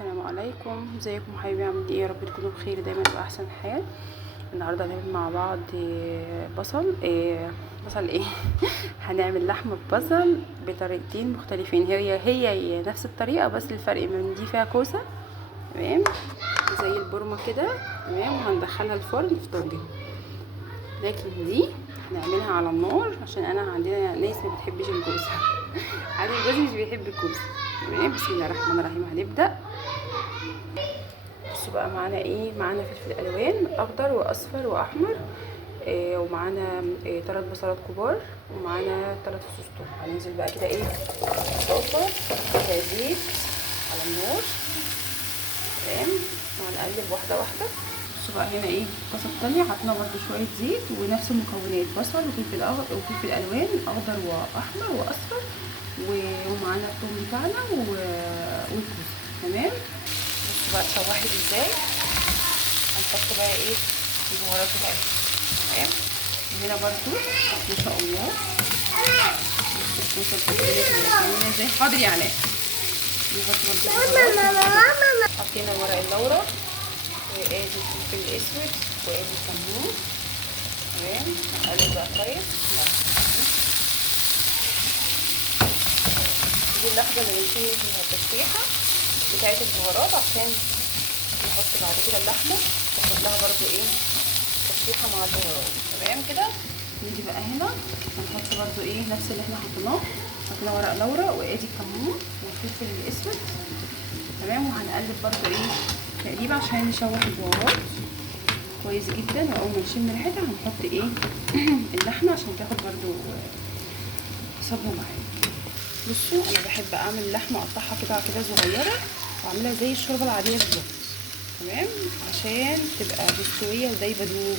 السلام عليكم، ازيكم حبايبي؟ عاملين ايه؟ يا رب تكونوا بخير دايما باحسن حال. النهارده هنعمل مع بعض بصل هنعمل لحمه ببصل بطريقتين مختلفين. هي نفس الطريقه، بس الفرق من دي فيها كوسه، تمام، زي البورمه كده، تمام، وهندخلها الفرن في طاجن. لكن دي هنعملها على النار عشان عندنا ناس ما بتحبش الكوسه. عادي، جوزي مش بيحب الكوسه. تمام، بسم الله الرحمن الرحيم. هنبدا. بصوا بقى معانا ايه. معانا فلفل الوان اخضر واصفر واحمر، ومعانا 3 بصلات كبار، ومعانا 3 فصوص ثوم. هننزل بقى كده طاسه فيها زيت على النار، تمام، وهنقلب واحده واحده. بصوا بقى هنا الطاسه التانية حطينا برده شويه زيت ونفس المكونات، بصل وفلفل الوان اخضر واحمر واصفر، ومعانا الثوم بتاعنا والكوسه، تمام. بصوا بقى اتشوحت ازاي. هنحط بقى البهارات بتاعتها، تمام. وهنا برضو ما شاء الله الكوسه بتتقلي ازاي. حاضر يا علاء. نحط برضو حطينا ورق اللورا، وادي الفلفل الاسود، وادي الكمون، تمام. هنقلب بقى كويس. دي اللحظه اللي بنشيل فيها التشويحه بتاعت البهارات، عشان نحط بعد كده اللحمه تاخد لها برضو تشويحه مع البهارات، تمام كده. نيجي بقى هنا هنحط برضو نفس اللي احنا حطيناه ورق لورا، وادي الكمون والفلفل الاسود، تمام. وهنقلب برضو تقريبا عشان نشوح البهارات كويس جدا، واول ما نشم ريحتها هنحط اللحمه عشان تاخد برضو صدمه معايا. بصوا انا بحب اعمل لحمه اقطعها كده صغيره، واعملها زي الشوربه العاديه بالظبط، تمام، عشان تبقى مستويه ودايبه دوب.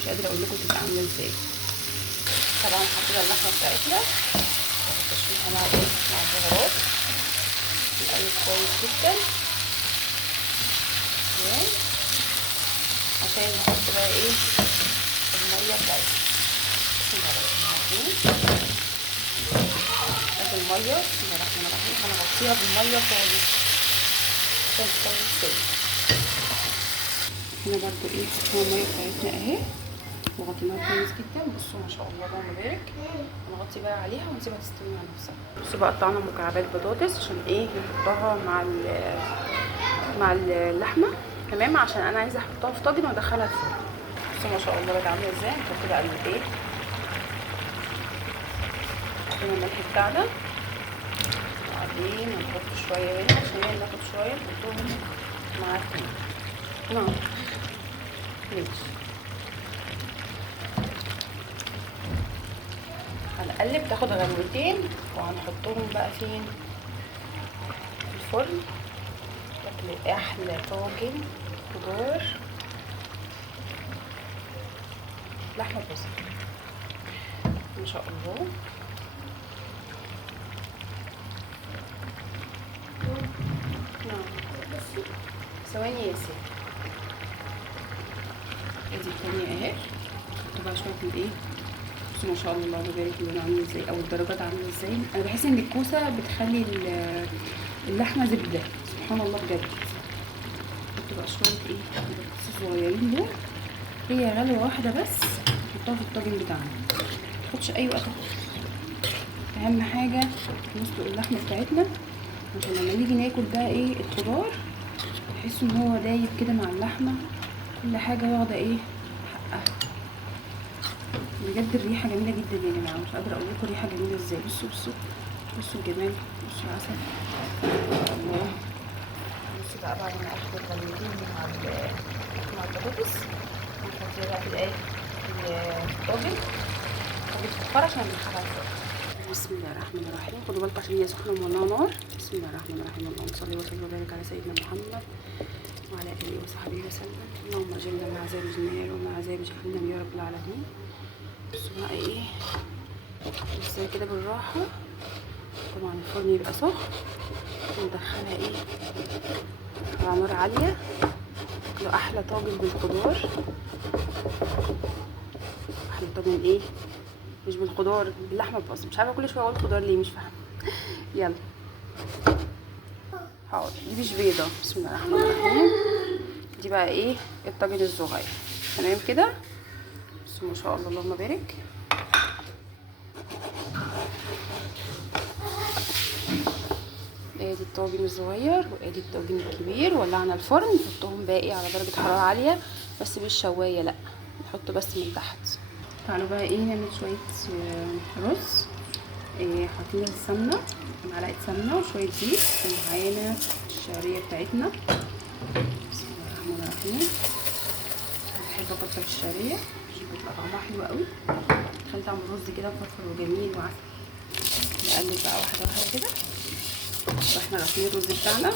مش قادره اقول لكم تبقى عامله ازاي. طبعا حطينا اللحمه بتاعتنا تشويحها مع البهارات، نقلب كويس جدا، تمام، عشان نحط بقى الميه بتاعتنا. بسم الله الرحمن الرحيم. الميه بسم الله الرحمن الرحيم هنغطيها بالميه خالص عشان تكمل سوا. هنا برضو حطينا الميه بتاعتنا اهي وغطيناها كويس جدا. بصوا ما شاء الله اللهم بارك. هنغطي بقى عليها ونسيبها تستوي مع نفسها. بصوا بقى قطعنا مكعبات بطاطس عشان نحطها مع اللحمه، تمام، عشان انا عايزه احطها في طاجن وادخلها الفرن. بصوا ما شاء الله بقت عامله ازاي. نحط بقى حطينا الملح بتاعنا، وبعدين هنحط شويه هنا عشان ناخد شويه نحطهم مع التاني. نعم ماشي. هنقلب تاخد غلوتين، وهنحطهم بقى فين؟ في الفرن. تاكلوا احلى طاجن خضار لحمه بصل ما شاء الله. ثواني يا سيدي. ادي التانية اهي. نحط بقى شويه من بصوا ما شاء الله اللهم بارك اللون عامل ازاي، او الدرجات عامله ازاي. انا بحس ان الكوسه بتخلي اللحمه زبده، سبحان الله بجد. نحط بقى شويه بطاطس صغيرين دول، هي غلوه واحده بس نحطها في الطاجن بتاعنا، متحطش اي وقت. اهم حاجه نسلق اللحمه بتاعتنا عشان لما نيجي ناكل بقى الخضار تحسوا ان هو دايب كده مع اللحمه، كل حاجه واخده حقها. بجد الريحه جميله جدا يا جماعه، مش قادره اقول لكم الريحه جميله ازاي. بصوا الجمال، بصوا العسل الله. بصوا بقى بعد ما اخد الغلوتين مع البطاطس هنحطها بقى في الطاجن فخار عشان ندخلها الفرن. بسم الله الرحمن الرحيم. خدوا بالكم عشان هي سخنه ومولعه نار. بسم الله الرحمن الرحيم. اللهم صل وسلم وبارك على سيدنا محمد وعلى اله وصحبه وسلم. اللهم اجرنا من عذاب النار ومن عذاب جهنم يا رب العالمين. بصوا بقى ازاي كده بالراحه. طبعا الفرن يبقى سخن وندخلها على نار عاليه. تاكلوا احلى طاجن بالخضار، احلى طاجن مش بالخضار، باللحمه بس. مش عارفه كل شويه اقول خضار ليه، مش فاهمه. يلا حاضر. دي مش بيضه. بسم الله الرحمن الرحيم. دي بقى ايه؟ الطاجن الصغير. تمام كده. بس ما شاء الله اللهم بارك. ادي الطاجن الصغير وادي الطاجن الكبير. ولعنا الفرن، نحطهم باقي على درجه حراره عاليه بس مش شوايه، لا نحطه بس من تحت. تعالوا بقى ايه نعمل شويه رز. حاطين السمنه، معلقه سمنه وشويه زيت، ومعانا الشعريه بتاعتنا. بسم الله الرحمن الرحيم. بحب اكتر الشعريه عشان بتبقى طعمها حلو قوي. تخلي طعم الرز كده مفرفر وجميل وعسل. نقلب بقى واحده واحده كده واحنا غاسلين الرز بتاعنا.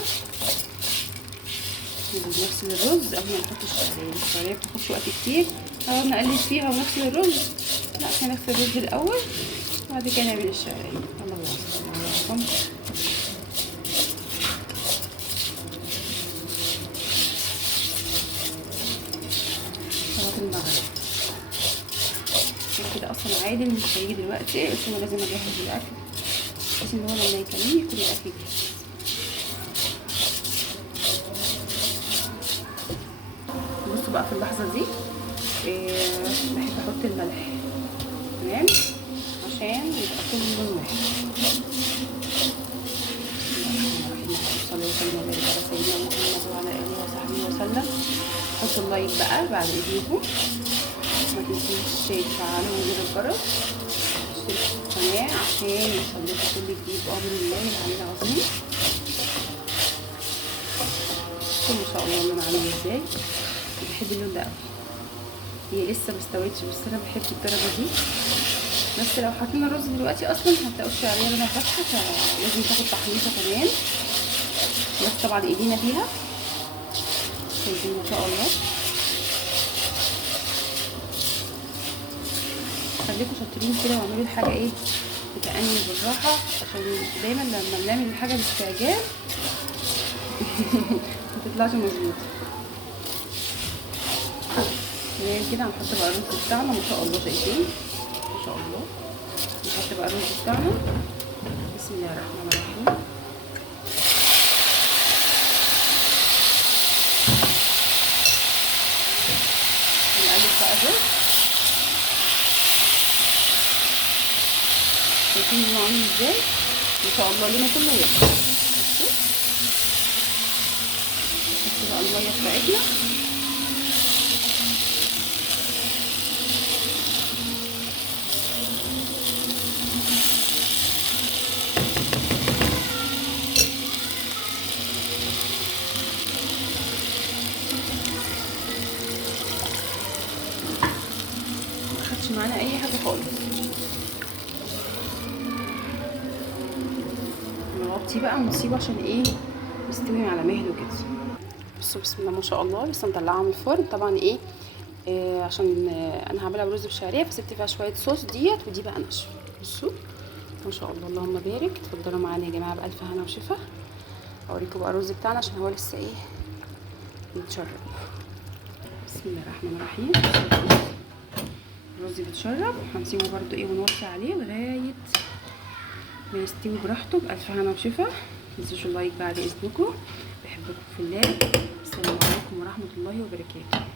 نغسل الرز قبل ما نحط الشعريه. الشعريه بتاخدش وقت كتير نقعد نقلب فيها ونغسل الرز، لا احنا نغسل الرز الاول وبعد كده نعمل الشعريه. يلا بينا. صلاه المغرب كده اصلا عادل مش هيجي دلوقتي، بس انا لازم اجهز الاكل بحيث ان هو لما يكلمني يكون الاكل جاهز. بصوا بقى في اللحظه دي بحب احط الملح. تمام عشان يبقى كله لون واحد. صلى وسلم وبارك على سيدنا محمد وعلى اله وصحبه وسلم. حطوا اللايك بقى بعد ايديكم، ما تنسوش تفعلوا زر الجرس، اشتركوا في القناه عشان يوصلكوا كل جديد بامر الله العلي العظيم. كل ما شاء الله اللون عامل ازاي. بحب اللون ده قوي. هي لسه مستويتش بس انا بحب الدرجه دي. بس لو حطينا الرز دلوقتي اصلا هتلاقوا الشعريه لونها فاتحه، فلازم تاخد تحميصه كمان. بس طبعا ايدينا فيها شايفين ما شاء الله. خليكم شاطرين كده واعملوا الحاجه ايه بتأني بالراحه، عشان دايما لما بنعمل الحاجه باستعجال متطلعش مظبوطه. تمام كده. هنحط بقى الرز بتاعنا ما شاء الله. شايفين ما شاء الله. نحط بقى الرز بتاعنا. بسم الله الرحمن الرحيم. نقلب بقى الرز. شايفين لونه عامل ازاي ما شاء الله. لونه كله واحد. نحط بقى الميه بتاعتنا. مخدش معانا اي حاجه خالص. نغطيه بقى ونسيبه عشان ايه يستوي على مهله كده. بصوا بسم الله ما شاء الله. لسه مطلعاها من الفرن طبعا ايه عشان انا هعملها برز بشعريه فسبت فيها شويه صوص ديت، ودي بقى نشف. بصوا ما شاء الله اللهم بارك. اتفضلوا معانا يا جماعه بالف هنا وشفا. اوريكم بقى الرز بتاعنا عشان هو لسه ايه بيتشرب. بسم الله الرحمن الرحيم. الرز بيتشرب هنسيبه برده ايه ونوطي عليه لغايه ما يستوي براحته بالف هنا وشفا. متنسوش اللايك بعد اذنكم. بحبكم في الله. السلام عليكم ورحمه الله وبركاته.